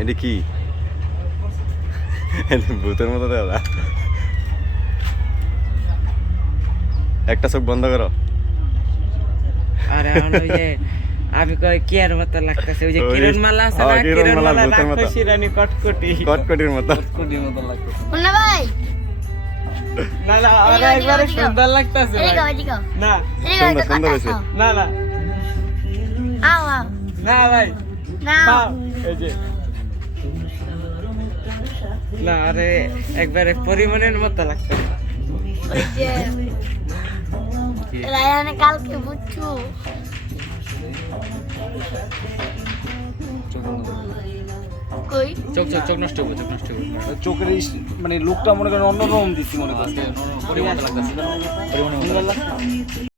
এটা কি ভূতের মতো দাদা একটা চোখ বন্ধ করো আরে ওই যে আমি কই কি আর মতো লাগতেছে ওই যে কিরণমালা আছে না কিরণমালা কিরণমালা ভূতের মতো রাক্ষসী রানী কটকটি কটকটির মতো কোটির মতো লাগতেছে মুন্না ভাই না না আরে একবারে সুন্দর লাগতেছে এদিকে এদিকে না সুন্দর সুন্দর হয়েছে না না আও আও না ভাই না খাও, এই যে না আরে একবারে পরিমাণের মতো লাগতেছে ওই যে রায়ানে কালকে বুঝছো কই চোখ চোখ চোখ নষ্ট হবে চোখ নষ্ট হবে চোখের মানে লুকটা মনে করেন অন্যরকম দিচ্ছি মনে করছে পরিমাণ লাগতেছে পরিমাণ